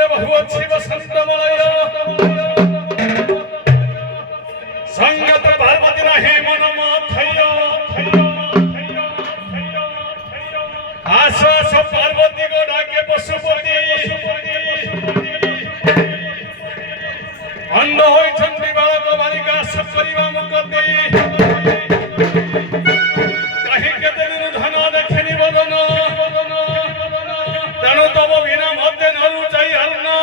वन्दे बहुवत्सि वसन्तमलय संगत पार्वती रहे मनमाथय आश्वास पार्वती को डाके पशुपति अंध होइछन्ति बालक बालिका सब परिवा मुकते कहीं केते दिन धन देखेनि बदन तेणु तब बिना मध्य नरु चाहि हरना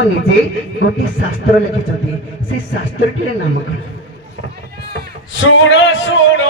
ଶିବ ନିଜେ ଗୋଟିଏ ଶାସ୍ତ୍ର ଲେଖିଛନ୍ତି ସେ ଶାସ୍ତ୍ରଟିର ନାମ କଣ? ଶୁଣ ଶୁଣ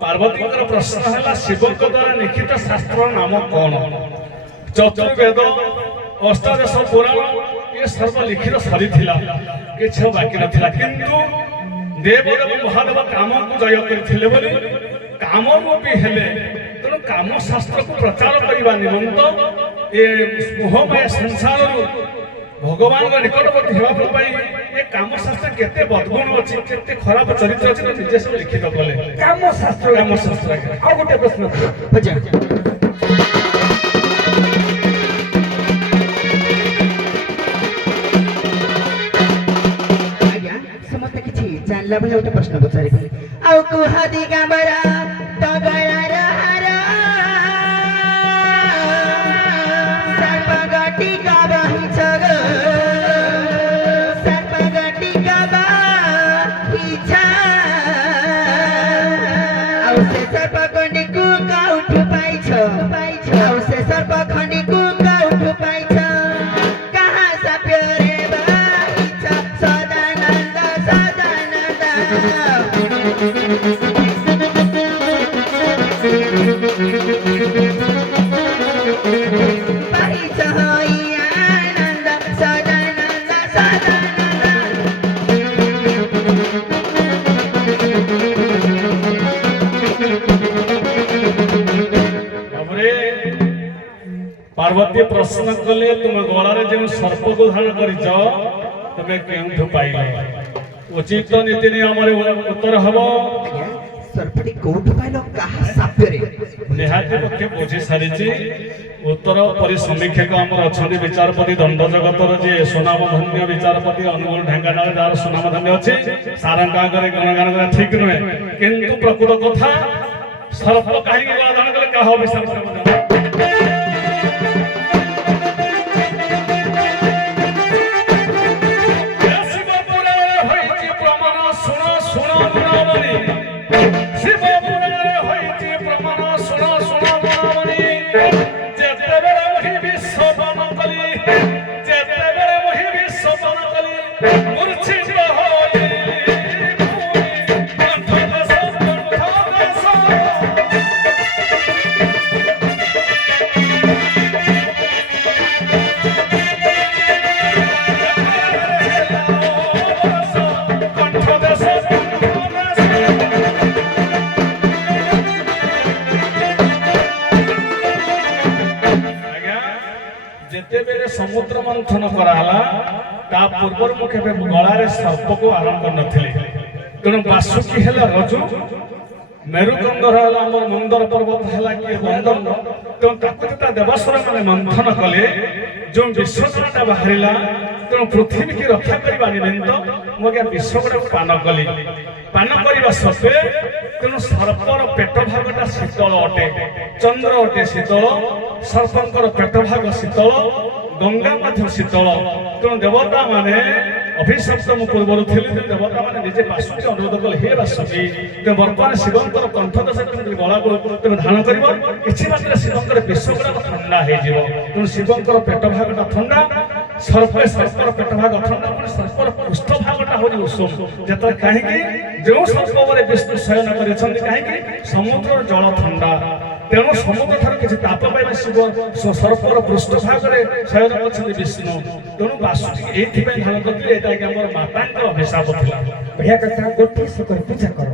ପାର୍ବତୀ पार्वती प्रश्न है शिव द्वारा लिखित शास्त्र नाम कौन? चतुर्वेद अष्टादश पुराण ये सर्व लिखित सरी कि बाकी नाला किंतु देव महादेव काम को जय करते काम रूपी हेले तेणु काम शास्त्र को प्रचार करने निमंत ये मोहमय संसार भगवान निकटवर्ती होगा ये काम शास्त्र केते बदगुण अच्छी केते खराब चरित्र अच्छी निजे सब लिखित कले काम शास्त्र आ गोटे प्रश्न आज्ञा समस्त किछि जानला बेले गोटे प्रश्न पचारि आउ कुहादी गाबरा तगळार हार सर्पगटी गाबहि छग पार्वती प्रश्न कले तुम गलारे जो सर्प को धारण कर तुम्हें क्यों पाइल उचित नीति नियम उत्तर हम सर्पटी कोठु पाइलो कहा साप्यरे निहाती पक्षे बुझी सारी उत्तर परि समीक्षक आमर अच्छा विचारपति दंड जगतर जी सुनामधन्य विचारपति अनुगुण ढेंकानाल जार सुनामधन्य अच्छे सारा गणगान ठीक नुहे किंतु प्रकृत कथा सर्प कहीं गला कले क्या विषय ମନ୍ଥନ କରାହେଲା ତା ପୂର୍ବରୁ ମୁଁ କେବେ ଗଳାରେ ସର୍ପକୁ ଆରମ୍ଭ କରିନଥିଲି। ତେଣୁ ବାସୁକି ହେଲା ରଜୁ, ମେରୁଦଣ୍ଡ ହେଲା ଆମର ମନ୍ଦର ପର୍ବତ ହେଲା କିଏ ଦଣ୍ଡ। ତେଣୁ ତାକୁ ଯେତେବେଳେ ଦେବାସୁର ମାନେ ମନ୍ଥନ କଲେ ଯେଉଁ ବିଶ୍ୱଜଳଟା ବାହାରିଲା, ତେଣୁ ପୃଥିବୀକି ରକ୍ଷା କରିବା ନିମିତ୍ତ ମୁଁ ଆଜ୍ଞା ବିଷ ଗୁଡ଼ାକୁ ପାନ କଲି। ପାନ କରିବା ସତ୍ତ୍ୱେ ତେଣୁ ସର୍ପର ପେଟ ଭାଗଟା ଶୀତଳ ଅଟେ, ଚନ୍ଦ୍ର ଅଟେ ଶୀତଳ, ସର୍ପଙ୍କର ପେଟ ଭାଗ ଶୀତଳ, ଗଙ୍ଗା ମଧ୍ୟ ଶୀତଳ। ତେଣୁ ଦେବତା ମାନେ ଅଭିଶପ୍ତ ମୁଁ ପୂର୍ବରୁ ଥିଲି, ଦେବତା ମାନେ ନିଜେ ବାସୁକି ଅନୁରୋଧ କଲେ, ହେ ବାସୁକି ତେବେ ବର୍ତ୍ତମାନ ଶିବଙ୍କର କଣ୍ଠଦୋଷ ଗଳାକୁ ତେବେ ଧାରଣ କରିବ, କିଛି ମାତ୍ରାରେ ଶିବଙ୍କର ବିଷ ଗୁଡ଼ାକ ଥଣ୍ଡା ହେଇଯିବ। ତେଣୁ ଶିବଙ୍କର ପେଟ ଭାଗଟା ଥଣ୍ଡା, ସର୍ପର ପେଟ ଭାଗ ଥଣ୍ଡା, ମାନେ ସର୍ପର ପୃଷ୍ଠ ଭାଗଟା ହଉଛି ଉଷୁମ। ଯେତେବେଳେ କାହିଁକି ଯେଉଁ ସର୍ପ ଉପରେ ବିଷ୍ଣୁ ଶୟନ କରିଛନ୍ତି, କାହିଁକି ସମୁଦ୍ରର ଜଳ ଥଣ୍ଡା, ତେଣୁ ସମୁଦ୍ର ଠାରୁ କିଛି ତାପ ପାଇବା ଶିବ ସର୍ପର ପୃଷ୍ଠ ଭାଗରେ ଶୟନ କରିଛନ୍ତି ବିଷ୍ଣୁ। ତେଣୁ ବାସୁକି ଏଇଥିପାଇଁ ଧାରଣ କରିଥିଲେ, ଏଇଟା ଆଜ୍ଞା ଆମର ମାତାଙ୍କର ଅଭିଶାପ ଥିଲା। ବଢିଆ କଥା, ଗୋଟିଏ ଶୁକର ପୂଜା କର।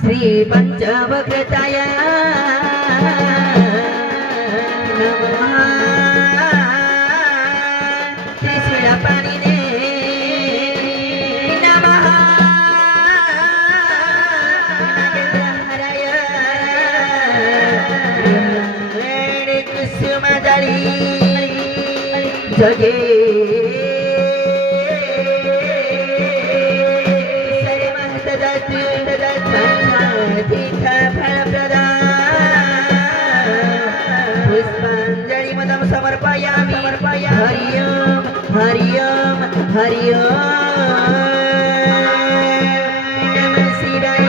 श्री पंचवक्रताय नमः, श्री शिलापाणिने नमः, नागेन्द्रहराय कुसुमदली जगे पुष्पांजलि मदम समर्पयामि। हरि ओम हरि ओम हरि ओम नमः शिवाय।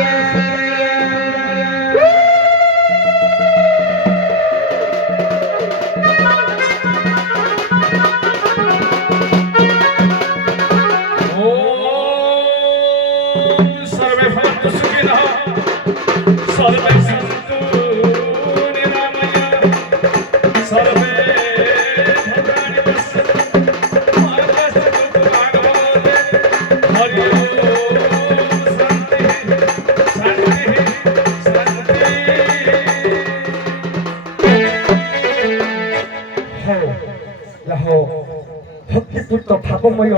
सर्वे भवन्तु सुखिनः, सर्वे सन्तु निरामयाः, सर्वे भद्राणि पश्यन्तु मा कश्चित् भागवते। हरि ओम शान्तिः शान्तिः शान्तिः। लहो भक्तिपूर्ण भावमय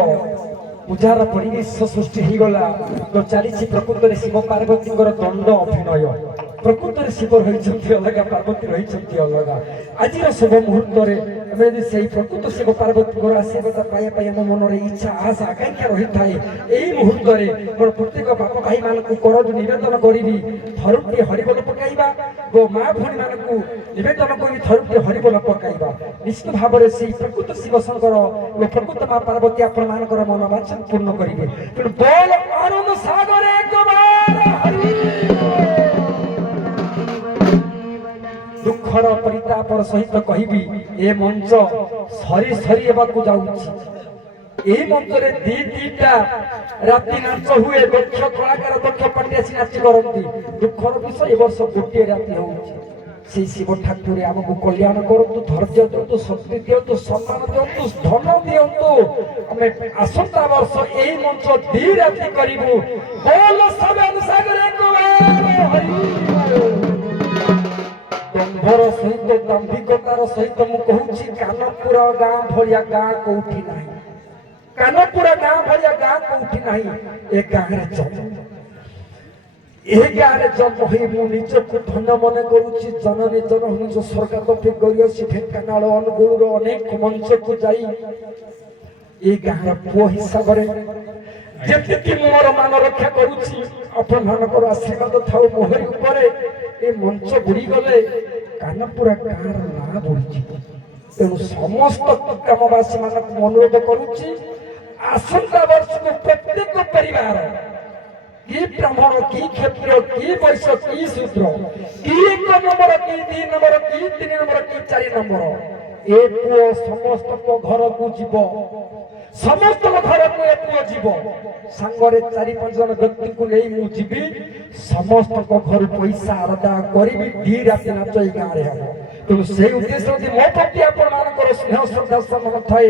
पूजार परिवेश सृष्टि होगला। तो चली प्रकृत शिव पार्वती दंड अभिनय। प्रकृत शिव रही अलग, पार्वती रही अलग। आज शुभ मुहूर्त से प्रकृत शिव पार्वती आशीर्वाद पाइबा आम मन में इच्छा आशा आकांक्षा रही था। यही मुहूर्त में मोर प्रत्येक बाप भाई मान करज नवेदन करी थरुटी हरिबोल पकाइबा और माँ भणी मान नवेदन करी थरुटी हरिबोल पकाइबा। निश्चित भाव में से प्रकृत शिव शंकर और प्रकृत माँ पार्वती आपण मान मनोवांछा पूर्ण करेंगे। तेणु बोल आनंद सागर एक बार हरि। दुखर परितापर सहित कहबी ए मंच सरी सरी एबाकू जाउछि। ए मंच रे दीटा राति नाच हुए, दक्ष कलाकार दक्ष पांड्यासी नाच करती। दुखर विषय ए वर्ष गोटे राति होउछि। से शिव ठाकुर आमको कल्याण करतु, धैर्य दिंतु, शक्ति दिंतु, सम्मान दिंतु, धन दिंतु। आम आसंता वर्ष यही मंच दी राति करूँ। बोल सागर एक दंभर सहित दाम्भिकतार सहित मुझे कानपुर गाँ भाया गाँ कौटी ना, कानपुर गाँ भाया गाँ कौटी ना। ए गाँव जन्म जन्म हो निजक धन मन करुच्ची। जननी जननी जो स्वर्गत गरीयसी ढेकानाल अनुगुल अनेक मंच को जाई ए गाँव पुओ हिसाब से मोर मान रक्षा करुच्ची। आपण आशीर्वाद थाउ मोहरी उपरे ए मंच बुड़ी गले କାନପୁରା ଗାଁର ନାଁ ବଢ଼ିଯିବ। ତେଣୁ ସମସ୍ତ ଗ୍ରାମବାସୀ ମାନଙ୍କୁ ଅନୁରୋଧ କରୁଛି, ଆସନ୍ତା ବର୍ଷକୁ ପ୍ରତ୍ୟେକ ପରିବାର କି ବ୍ରାହ୍ମଣ କି କ୍ଷତ୍ରିୟ କି ବୈଶ୍ୟ କି ଶୂଦ୍ର କି 1 ନମ୍ବର କି 2 ନମ୍ବର କି 3 ନମ୍ବର କି 4 ନମ୍ବର ଏ ପୁଅ ସମସ୍ତଙ୍କ ଘରକୁ ଯିବ। ସମସ୍ତଙ୍କ ଘରକୁ ଏ ପୁଅ ଯିବ। ସାଙ୍ଗରେ 4-5 ଜଣ ବ୍ୟକ୍ତିଙ୍କୁ ନେଇ ମୁଁ ଯିବି। ସମସ୍ତଙ୍କ ଘରୁ ପଇସା ଆଦାୟ କରିବି। 2 ରାତି ନାଚ ଏଇ ଗାଁରେ ହେବ। ତେଣୁ ସେଇ ଉଦ୍ଦେଶ୍ୟ ଯଦି ମୋ ପ୍ରତି ଆପଣମାନଙ୍କର ସ୍ନେହ ଶ୍ରଦ୍ଧା ସମ୍ମାନ ଥାଏ,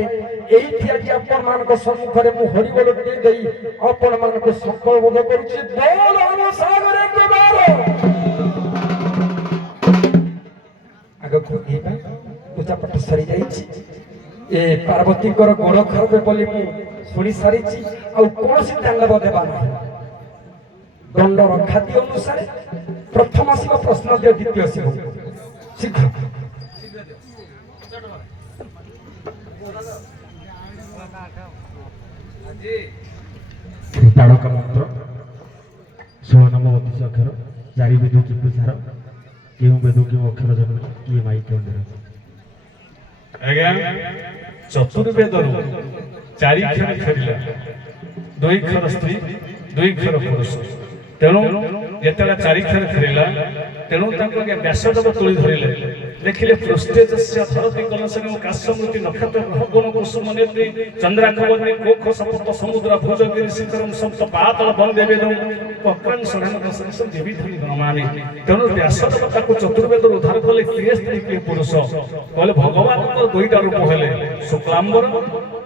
ଏଇଠି ଆଜି ଆପଣମାନଙ୍କ ସମ୍ମୁଖରେ ମୁଁ ହରିବୋଲଟିଏ ଦେଇ ଆପଣମାନଙ୍କୁ ସଂକଳ୍ପବୋଧ କରୁଛି। ବୋଲ ଆମ ସାଗରେ କୁମାର। ଆଗକୁ ଯିବା। ପୂଜାପାଠ ସରିଯାଇଛି। ଏ ପାର୍ବତୀଙ୍କର ଗୋଡ଼ ଖରାପ ବୋଲି ମୁଁ ଶୁଣି ସାରିଛି। ଆଉ କୌଣସି ତାଣ୍ଡବ ଦେବା ନାହିଁ। ଦଣ୍ଡର ଖାଦ୍ୟ ଅନୁସାରେ ପ୍ରଥମ ଶିବ ପ୍ରଶ୍ନ ଦିଅ, ଦ୍ୱିତୀୟ ଶିବ ଶୀଘ୍ର। ତାଡ଼କ ମନ୍ତ୍ର 16 ନମ୍ବର 32 ଅକ୍ଷର 4 ବେଦ ଚିପୁ ସାର କେଉଁ ବେଦ କେଉଁ ଅକ୍ଷର ଜନ୍ମ କିଏ ମାଇ କେଉଁ ଦେର। ଆଜ୍ଞା ଚତୁର୍ବେଦରୁ 4 ଅକ୍ଷର ଫେରିଲା, 2 ଅକ୍ଷର ସ୍ତ୍ରୀ 2 ଅକ୍ଷର ପୁରୁଷ। ତେଣୁ ଯେତେବେଳେ 4 ଅକ୍ଷର ଫେରିଲା, ତେଣୁ ତାଙ୍କୁ ଆଜ୍ଞା ବ୍ୟାସଦେବ ତୁଳି ଧରିଲେ। ଦେଖିଲେ ପୃଷ୍ଠେଜସ୍ୟ ଧରତି କଲସଂ କାଶ୍ୟମୂର୍ତ୍ତି ନକ୍ଷତ୍ର ଗ୍ରହଗଣ କୁସୁମ ନେତ୍ରୀ ଚନ୍ଦ୍ରାକବର୍ଣ୍ଣୀ କୋଖ ସପତ ସମୁଦ୍ର ଭୁଜଗିରି ଶିଖରଂ ସପ୍ତ ପାତଳ ବନ୍ଦେ ବେଦଂ ପକ୍ରାଂ ଷଡ଼ାଙ୍ଗ ସଂସଂ ବିବିଧି ନମାମି। ତେଣୁ ବ୍ୟାସଦେବ ତାକୁ ଚତୁର୍ବେଦରୁ ଉଦ୍ଧାର କଲେ। କିଏ ସ୍ତ୍ରୀ କିଏ ପୁରୁଷ କହିଲେ ଭଗବାନଙ୍କର 2ଟା ରୂପ ହେଲେ ଶୁକ୍ଲାମ୍ବର,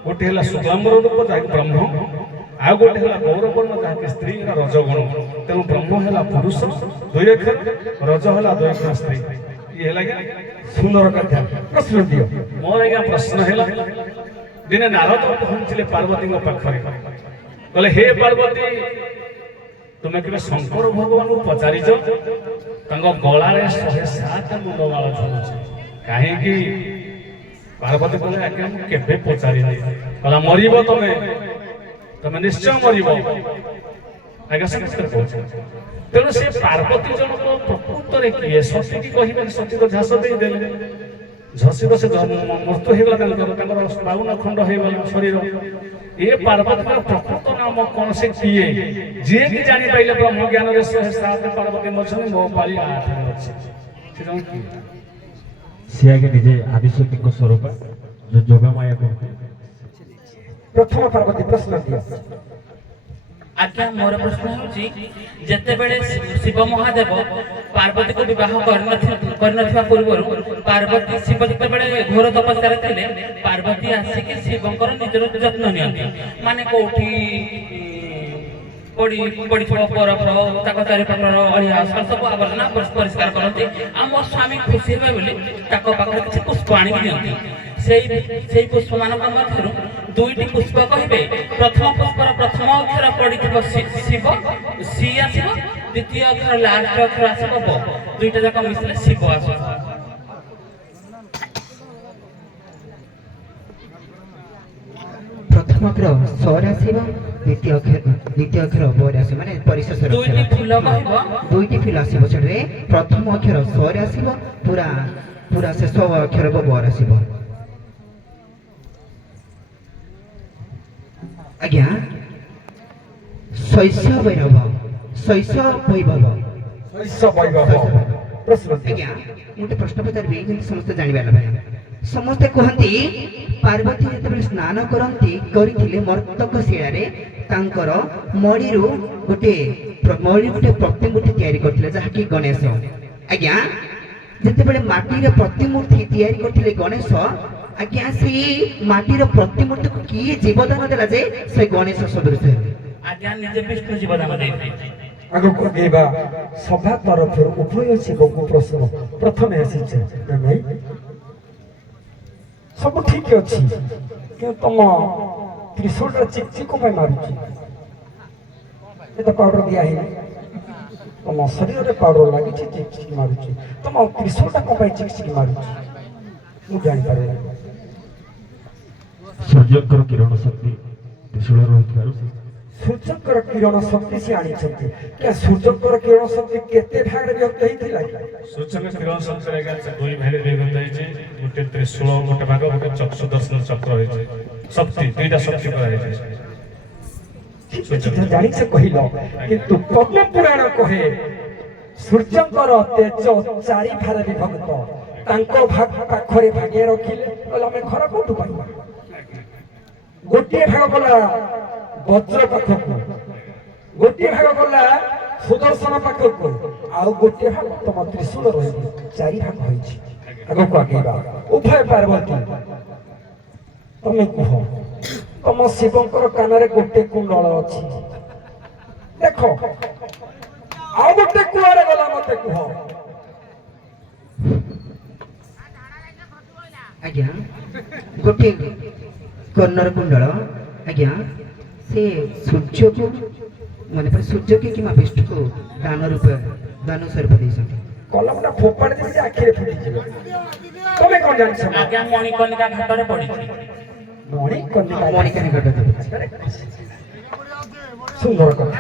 ଗୋଟେ ହେଲା ଶୁକ୍ଲାମ୍ବର ରୂପ ଯାହାକି ବ୍ରହ୍ମ, ଆଉ ଗୋଟେ ହେଲା ଗୌରବର୍ଣ୍ଣ ଯାହାକି ସ୍ତ୍ରୀ ରଜଗୁଣ। ତେଣୁ ବ୍ରହ୍ମ ହେଲା ପୁରୁଷ 2 ଅକ୍ଷର, ରଜ ହେଲା 2 ଅକ୍ଷର ସ୍ତ୍ରୀ। ଇଏ ହେଲା ସୁନ୍ଦର କଥା। ପ୍ରଶ୍ନ ଦିଅ। ମୋର ଆଜ୍ଞା ପ୍ରଶ୍ନ ହେଲା, ଦିନେ ନାରଦ ପହଞ୍ଚିଲେ ପାର୍ବତୀଙ୍କ ପାଖରେ। କହିଲେ ହେ ପାର୍ବତୀ, ତୁମେ କେବେ ଶଙ୍କର ଭଗବାନଙ୍କୁ ପଚାରିଛ? ତାଙ୍କ ଗଳାରେ 107 ମୁଣ୍ଡମାଳ ଝୁଲୁଛି କାହିଁକି? ପାର୍ବତୀ କହିଲେ ଆଜ୍ଞା ମୁଁ କେବେ ପଚାରିନି। କହିଲା ମରିବ ତମେ, ତମେ ନିଶ୍ଚୟ ମରିବ। ଆଜ୍ଞା ସମସ୍ତେ କହୁଛନ୍ତି। ତେଣୁ ସେ ପାର୍ବତୀ ଜଣକ ପ୍ରକୃତରେ କିଏ? ସତୀକି କହିବେନି, ସତୀକୁ ଝାସ ଦେଇଦେଲେ। ଝସିର ସେ ମୃତ୍ୟୁ ହେଇଗଲା, ତାଙ୍କର 52 ଖଣ୍ଡ ହେଇଗଲା ଶରୀର। ଏ ପାର୍ବତୀର ପ୍ରକୃତ ନାମ କଣ? ସେ କିଏ? ଯିଏ କି ଜାଣିପାରିଲେ ବ୍ରହ୍ମ ଜ୍ଞାନରେ 107 ପାର୍ବତୀ ଅଛନ୍ତି, ମୋ ପାଳି 8 ଅଛି। ସେ ଜଣେ କିଏ? ସେ ଆଗେ ନିଜେ ଆଦିଶକ୍ତିଙ୍କ ସ୍ୱରୂପ ଯୋଗମାୟା କହନ୍ତି। ପ୍ରଥମ ପାର୍ବତୀ ପ୍ରଶ୍ନ ଦିଅ। ଆଜ୍ଞା ମୋର ପ୍ରଶ୍ନ ହେଉଛି, ଯେତେବେଳେ ଶିବ ମହାଦେବ ପାର୍ବତୀକୁ ବିବାହ କରିନଥିବା ପୂର୍ବରୁ ପାର୍ବତୀ ଶିବ ଯେତେବେଳେ ଘୋର ତପସ୍ୟାରେ ଥିଲେ, ପାର୍ବତୀ ଆସିକି ଶିବଙ୍କର ନିଜର ଯତ୍ନ ନିଅନ୍ତି। ମାନେ କୋଉଠି ପଡ଼ିଥିବ ବରଫ, ତାଙ୍କ ଚାରିପାଖର ଅଳିଆ ସବୁ ଆବର୍ଜନା ପରିଷ୍କାର କରନ୍ତି। ଆଉ ମୋ ସ୍ୱାମୀ ଖୁସି ହେବେ ବୋଲି ତାଙ୍କ ପାଖରେ କିଛି ପୁଷ୍ପ ଆଣିକି ଦିଅନ୍ତି। ସେଇ ପୁଷ୍ପମାନଙ୍କ ମଧ୍ୟରୁ 2ଟି ପୁଷ୍ପ କହିବେ। ପ୍ରଥମ ପୁଷ୍ପର ପ୍ରଥମ ଅକ୍ଷର ପଡ଼ିଥିବ ଶିବ, ସି ଆସିବ। ଦ୍ୱିତୀୟ ଅକ୍ଷର ଲାଷ୍ଟ ଅକ୍ଷର ଆସିବ ବ। 2ଟା ଯାକ ମିଶିଲେ ଶିବ ଆସିବ। ପ୍ରଥମ ଅକ୍ଷର ସ୍ୱର ଆସିବ, ଦ୍ୱିତୀୟ ଅକ୍ଷର ବର ଆସିବ, ମାନେ ପରିଶେଷର 2ଟି ଫୁଲ କହିବ। 2ଟି ଫୁଲ ଆସିବ। ସେଠାରେ ପ୍ରଥମ ଅକ୍ଷର ସ୍ୱର ଆସିବ, ପୁରା ଶେଷ ଅକ୍ଷର ବର ଆସିବ। ଆଜ୍ଞା ଶୈଶବ ବୈଭବ, ଶୈଶବ ବୈଭବ। ପ୍ରଶ୍ନ ଦିଅ। ଆଜ୍ଞା ମୁଁ ଗୋଟେ ପ୍ରଶ୍ନ ପଚାରିବି, ଯେମିତି ସମସ୍ତେ ଜାଣିପାରିଲା ଭଳିଆ। ସମସ୍ତେ କୁହନ୍ତି ପାର୍ବତୀ ଯେତେବେଳେ ସ୍ନାନ କରିଥିଲେ ମର୍ତ୍ତକ ଶିଳାରେ, ତାଙ୍କର ମଡ଼ିରୁ ଗୋଟେ ପ୍ରତିମୂର୍ତ୍ତି ତିଆରି କରିଥିଲେ, ଯାହାକି ଗଣେଶ। ଆଜ୍ଞା ଯେତେବେଳେ ମାଟିର ପ୍ରତିମୂର୍ତ୍ତି ତିଆରି କରିଥିଲେ ଗଣେଶ, ଆଜ୍ଞା ସେଇ ମାଟିର ପ୍ରତିମୂର୍ତ୍ତିକୁ କିଏ ଜୀବଦାନ ଦେଲା ଯେ ସେ ଗଣେଶ ସଦୃଶ ହେଲେ? ଆଜ୍ଞା ନିଜେ ବିଷ୍ଣୁ ଜୀବଦାନ ଦେଇଥିଲେ। ଆଗକୁ ଆଗେଇବା। ସଭା ତରଫରୁ ଉଭୟ ଶିବଙ୍କୁ ପ୍ରଶ୍ନ। ପ୍ରଥମେ ଆସିছে ଭାଇ, ସବୁ ଠିକ ଅଛି, କିନ୍ତୁ ତମ ତ୍ରିଶୂଳଟା ଚିକଚିକ ପାଇଁ ମାରୁଛି। ଏତ ପାଉଡର ଦିଆ ହେଇନି, ତମ ଶରୀରରେ ପାଉଡର ଲାଗିଛି, ଚିକଚିକି ମାରୁଛି। ତମ ତ୍ରିଶୂଳଟା କଣ ପାଇଁ ଚିକଚିକି ମାରୁଛି ମୁଁ ଜାଣିପାରୁନି। ସୂର୍ଯ୍ୟଙ୍କର କିରଣ ଶକ୍ତି ତ୍ରିଶୂଳ ରହିଥିବାରୁ ସୂର୍ଯ୍ୟଙ୍କର କିରଣ ଶକ୍ତି ସେ ଆଣିଛନ୍ତି। क्या ସୂର୍ଯ୍ୟଙ୍କର କିରଣ ଶକ୍ତି କେତେ ଭାଗରେ ବିଭକ୍ତ ହେଇଥିଲା? ସୂର୍ଯ୍ୟଙ୍କ କିରଣ ଶକ୍ତିରେ ଆଜ୍ଞା ଦୁଇ ଭାଗରେ ବିଭକ୍ତ ହେଇଛି। ଗୋଟେ ତ୍ରିଶୂଳ ଗୋଟେ ଭାଗ, ଗୋଟେ ଚକ୍ଷୁ ଦର୍ଶନ ଚକ୍ର ହେଇଛି। ଶକ୍ତି ଦୁଇଟା ଶକ୍ତି କରାଯାଇଛି। ଜାଣିଛ କହିଲ, କିନ୍ତୁ ପଦ୍ମ ପୁରାଣ କହେ ସୂର୍ଯ୍ୟଙ୍କର ତେଜ ଚାରି ଭାଗରେ ବିଭକ୍ତ। ତାଙ୍କ ପାଖରେ ଭାଗେ ରଖିଲେ କହିଲେ ଆମେ ଘର କୋଉଠୁ ପାଇବା? ଗୋଟିଏ ଭାଗ ଗଲା ବଜ୍ର ପାଖକୁ, ଗୋଟିଏ ଭାଗ ଗଲା ସୁଦର୍ଶନ ପାଖକୁ, ଆଉ ଗୋଟିଏ ଭାଗ ତମ ତ୍ରିଶୂଳ ରହିବ। ଚାରି ଭାଗ ହୋଇଛି। ଆଗକୁ ଆଗେଇବା। ଉଭୟ ପାର୍ବତୀ ତମେ କୁହ, ତମ ଶିବଙ୍କର କାନରେ ଗୋଟେ କୁଣ୍ଡଳ ଅଛି, ଦେଖ ଆଉ ଗୋଟେ କୁଆଡେ ଗଲା ମତେ କୁହ? ଆଜ୍ଞା ଗୋଟିଏ କର୍ଣ୍ଣର କୁଣ୍ଡଳ ଆଜ୍ଞା ସେ ସୂର୍ଯ୍ୟକୁ ମନେପରି ସୂର୍ଯ୍ୟକୁ କିମ୍ବା ବିଷ୍ଣୁକୁ ଦାନ ସ୍ୱରୂପ ଦେଇଛନ୍ତି। କଲମଟା ଫୋପାଡ଼ି ଦେବି ଯେ ଆଖିରେ ଫୁଟିଯିବ। ତମେ କଣ ଜାଣିଛ? ଆଜ୍ଞା ମଣିକର୍ଣ୍ଣିକା ଘାଟରେ ପଡିଛି। ମଣିକାନି ଘଟ ସୁନ୍ଦର କଥା।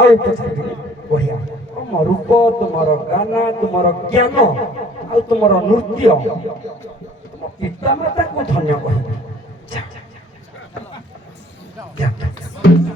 ଆଉ ପଚାରିବି, ବଢିଆ ତମ ରୂପ, ତୁମର ଗାନ, ତୁମର ଜ୍ଞାନ ଆଉ ତୁମର ନୃତ୍ୟ ତମ ପିତାମାତାକୁ ଧନ୍ୟ